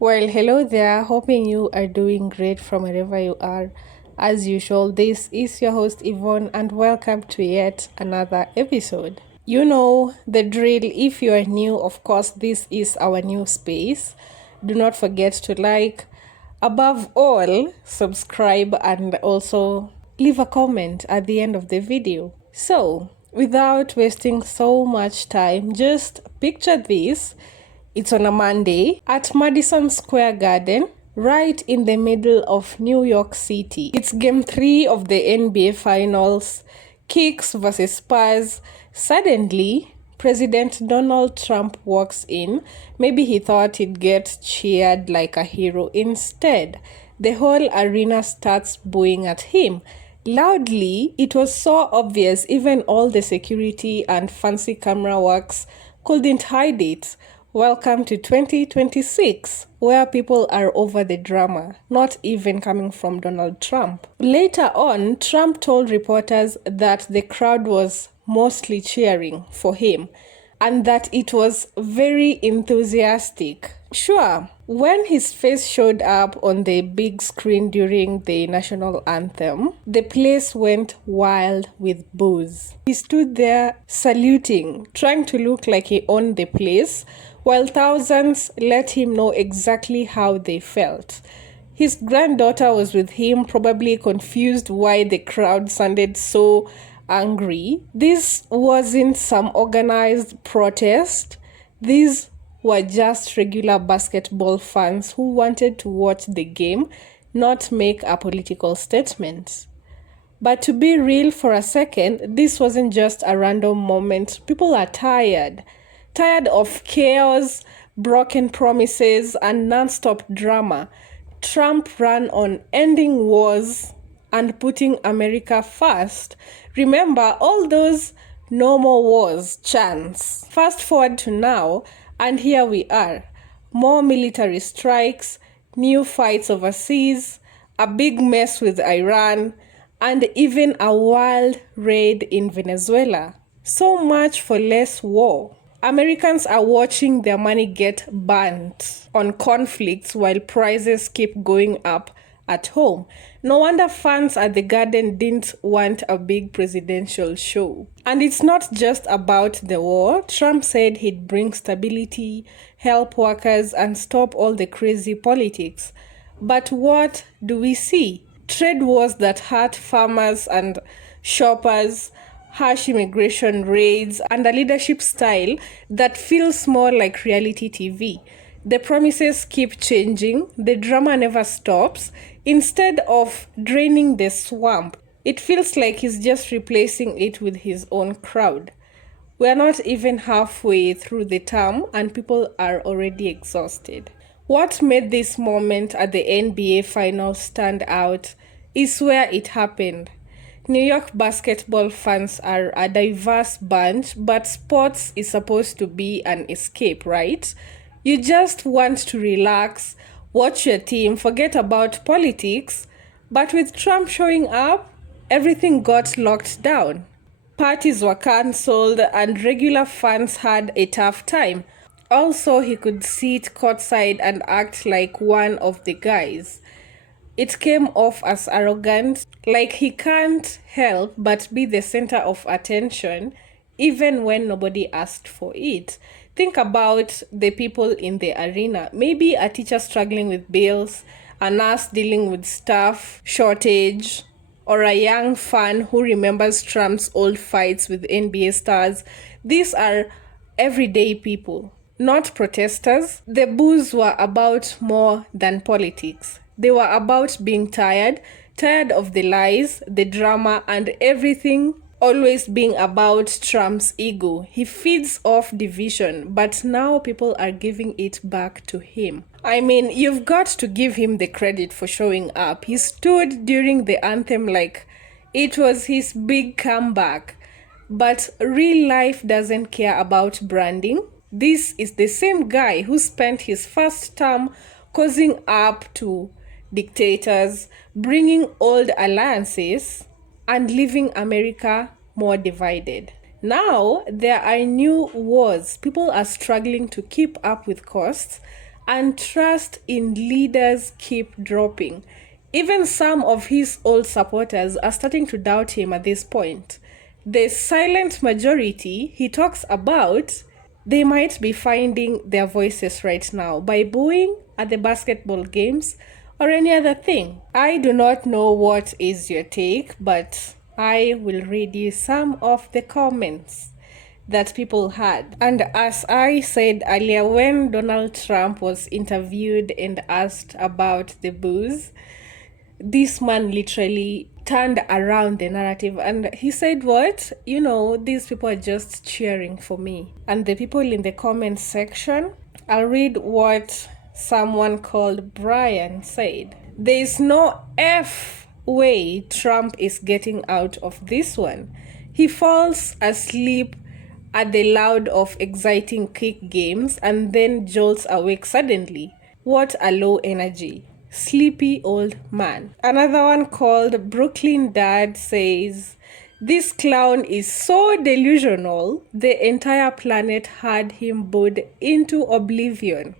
Well, hello there. Hoping you are doing great from wherever you are. As usual, this is your host Yvonne, and welcome to yet another episode. You know the drill. If you are new, of course, this is our new space. Do not forget to like, above all, subscribe, and also leave a comment at the end of the video. So, without wasting so much time, just picture this. It's on a Monday at Madison Square Garden, right in the middle of New York City. It's game 3 of the NBA Finals, Kicks versus Spurs. Suddenly, President Donald Trump walks in. Maybe he thought he'd get cheered like a hero. Instead, the whole arena starts booing at him. Loudly, it was so obvious, even all the security and fancy camera works couldn't hide it. Welcome to 2026, where people are over the drama, not even coming from Donald Trump. Later on, Trump told reporters that the crowd was mostly cheering for him and that it was very enthusiastic. Sure, when his face showed up on the big screen during the national anthem, the place went wild with boos. He stood there saluting, trying to look like he owned the place, while thousands let him know exactly how they felt. His granddaughter was with him, probably confused why the crowd sounded so angry. This wasn't some organized protest. These were just regular basketball fans who wanted to watch the game, not make a political statement. But to be real for a second, this wasn't just a random moment. People are tired. Tired of chaos, broken promises, and non-stop drama. Trump ran on ending wars and putting America first. Remember all those no more wars chants. Fast forward to now, and here we are. More military strikes, new fights overseas, a big mess with Iran, and even a wild raid in Venezuela. So much for less war. Americans are watching their money get burnt on conflicts while prices keep going up at home. No wonder fans at the Garden didn't want a big presidential show. And it's not just about the war. Trump said he'd bring stability, help workers, and stop all the crazy politics. But what do we see? Trade wars that hurt farmers and shoppers, harsh immigration raids, and a leadership style that feels more like reality TV. The promises keep changing, the drama never stops. Instead of draining the swamp, it feels like he's just replacing it with his own crowd. We're not even halfway through the term and people are already exhausted. What made this moment at the NBA Finals stand out is where it happened. New York basketball fans are a diverse bunch, but sports is supposed to be an escape, right? You just want to relax, watch your team, forget about politics. But with Trump showing up, everything got locked down. Parties were cancelled, and regular fans had a tough time. Also, he could sit courtside and act like one of the guys. It came off as arrogant, like he can't help but be the center of attention, even when nobody asked for it. Think about the people in the arena. Maybe a teacher struggling with bills, a nurse dealing with staff shortage, or a young fan who remembers Trump's old fights with NBA stars. These are everyday people, not protesters. The boos were about more than politics. They were about being tired of the lies, the drama, and everything always being about Trump's ego. He feeds off division, but now people are giving it back to him. I mean, you've got to give him the credit for showing up. He stood during the anthem like it was his big comeback. But real life doesn't care about branding. This is the same guy who spent his first term causing up to dictators, bringing old alliances, and leaving America more divided. Now, there are new wars. People are struggling to keep up with costs, and trust in leaders keep dropping. Even some of his old supporters are starting to doubt him at this point. The silent majority he talks about, they might be finding their voices right now by booing at the basketball games or any other thing. I do not know what is your take, but I will read you some of the comments that people had. And as I said earlier, when Donald Trump was interviewed and asked about the booze, this man literally turned around the narrative and he said, what? These people are just cheering for me. And the people in the comment section, I'll read what someone called Brian said. There is no way Trump is getting out of this one. He falls asleep at the loud of exciting kick games and then jolts awake suddenly. What a low energy. Sleepy old man. Another one called Brooklyn Dad says, this clown is so delusional, the entire planet had him booed into oblivion.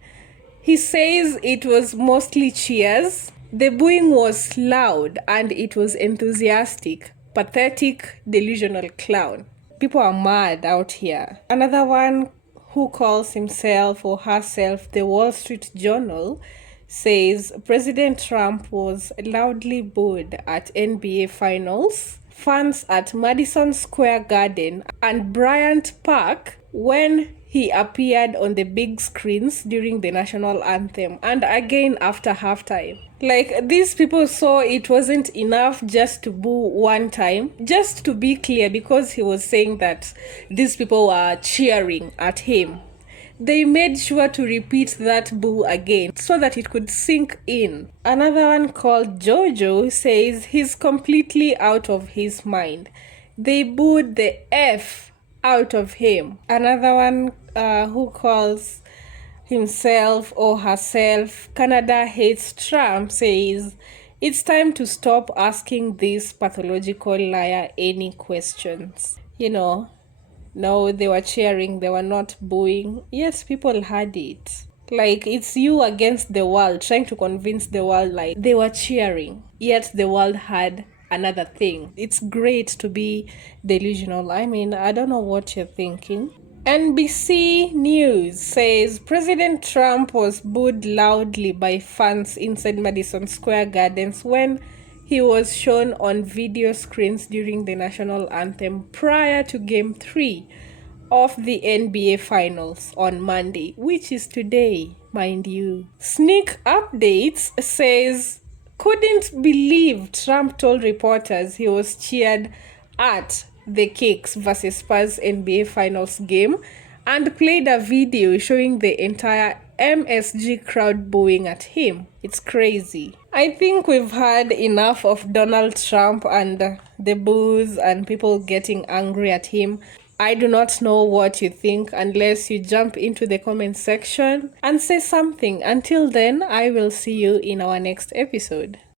He says it was mostly cheers. The booing was loud and it was enthusiastic. Pathetic, delusional clown. People are mad out here. Another one who calls himself or herself the Wall Street Journal says President Trump was loudly booed at NBA Finals, fans at Madison Square Garden and Bryant Park when he appeared on the big screens during the national anthem and again after halftime. Like, these people saw it wasn't enough just to boo one time. Just to be clear, because he was saying that these people were cheering at him, they made sure to repeat that boo again so that it could sink in. Another one called Jojo says he's completely out of his mind. They booed the F out of him. Another one who calls himself or herself Canada hates Trump says it's time to stop asking this pathological liar any questions. No, they were cheering, they were not booing. Yes, people had it. Like, it's you against the world, trying to convince the world like they were cheering, yet the world had another thing. It's great to be delusional. I mean, I don't know what you're thinking. NBC News says President Trump was booed loudly by fans inside Madison Square Gardens when he was shown on video screens during the national anthem prior to Game 3 of the NBA Finals on Monday, which is today, mind you. Sneak Updates says, couldn't believe Trump told reporters he was cheered at the Kicks vs Spurs NBA Finals game and played a video showing the entire MSG crowd booing at him. It's crazy. I think we've had enough of Donald Trump and the boos and people getting angry at him. I do not know what you think unless you jump into the comment section and say something. Until then, I will see you in our next episode.